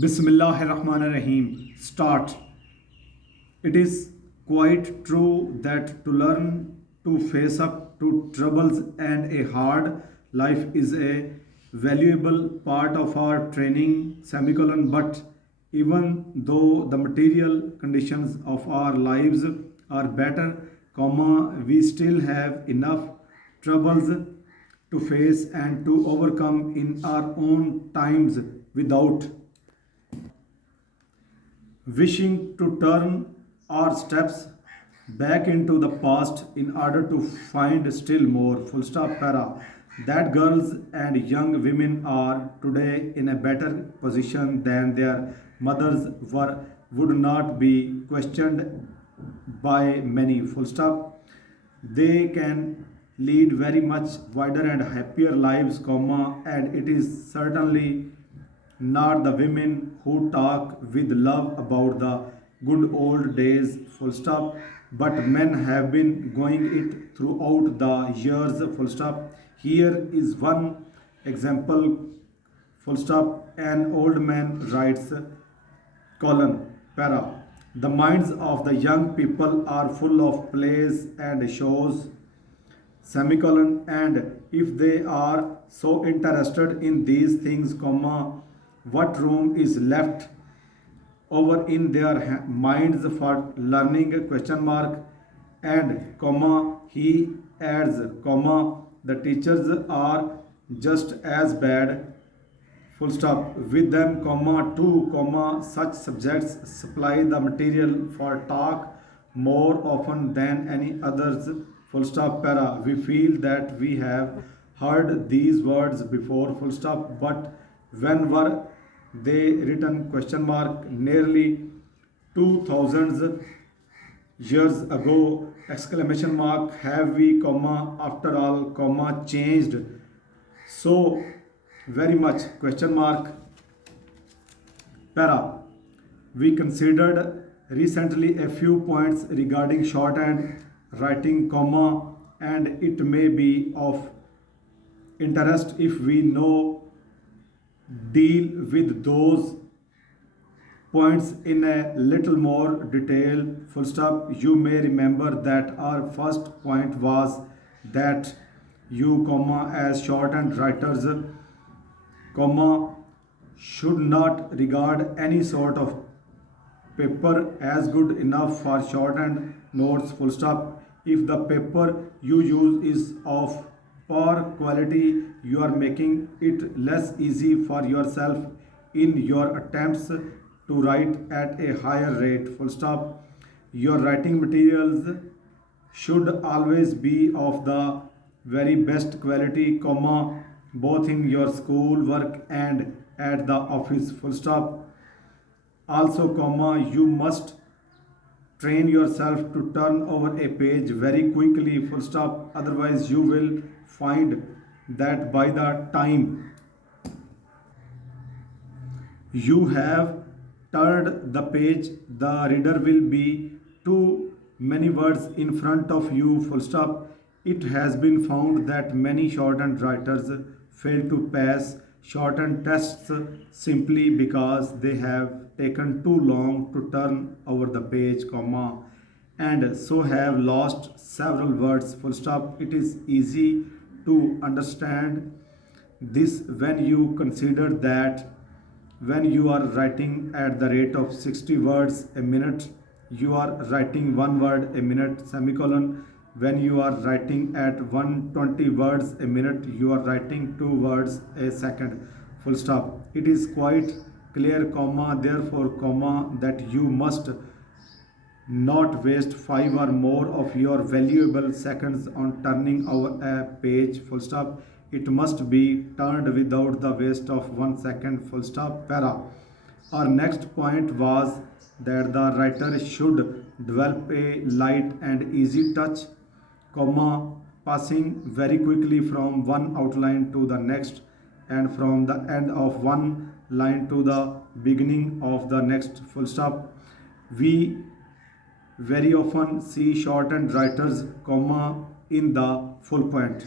Bismillahirrahmanirrahim. Start. It is quite true that to learn to face up to troubles and a hard life is a valuable part of our training semicolon, but even though the material conditions of our lives are better, we still have enough troubles to face and to overcome in our own times without wishing to turn our steps back into the past in order to find still more full stop para that girls and young women are today in a better position than their mothers were would not be questioned by many full stop. They can lead very much wider and happier lives and it is certainly not the women who talk with love about the good old days full stop, but men have been going it throughout the years full stop. Here is one example full stop. An old man writes colon para the minds of the young people are full of plays and shows semicolon, and if they are so interested in these things what room is left over in their minds for learning question mark, and he adds the teachers are just as bad full stop with them two such subjects supply the material for talk more often than any others full stop para. We feel that we have heard these words before full stop, but when were they written question mark? Nearly 2000 years ago exclamation mark. Have we after all changed so very much question mark para. We considered recently a few points regarding shorthand writing and it may be of interest if we know deal with those points in a little more detail full stop. You may remember that our first point was that you as shorthand writers should not regard any sort of paper as good enough for shorthand notes full stop. If the paper you use is of poor quality, you are making it less easy for yourself in your attempts to write at a higher rate full stop. Your writing materials should always be of the very best quality both in your school work and at the office full stop. Also you must train yourself to turn over a page very quickly full stop, otherwise you will find that by the time you have turned the page the reader will be too many words in front of you full stop. It has been found that many shorthand writers fail to pass shorthand tests simply because they have taken too long to turn over the page and so have lost several words full stop. It is easy to understand this when you consider that when you are writing at the rate of 60 words a minute, you are writing one word a minute semicolon. When you are writing at 120 words a minute, you are writing 2 words a second full stop. It is quite clear therefore that you must not waste 5 or more of your valuable seconds on turning over a page full stop. It must be turned without the waste of 1 second full stop para. Our next point was that the writer should develop a light and easy touch passing very quickly from one outline to the next and from the end of one line to the beginning of the next full stop. We very often see shorthand writers in the full point.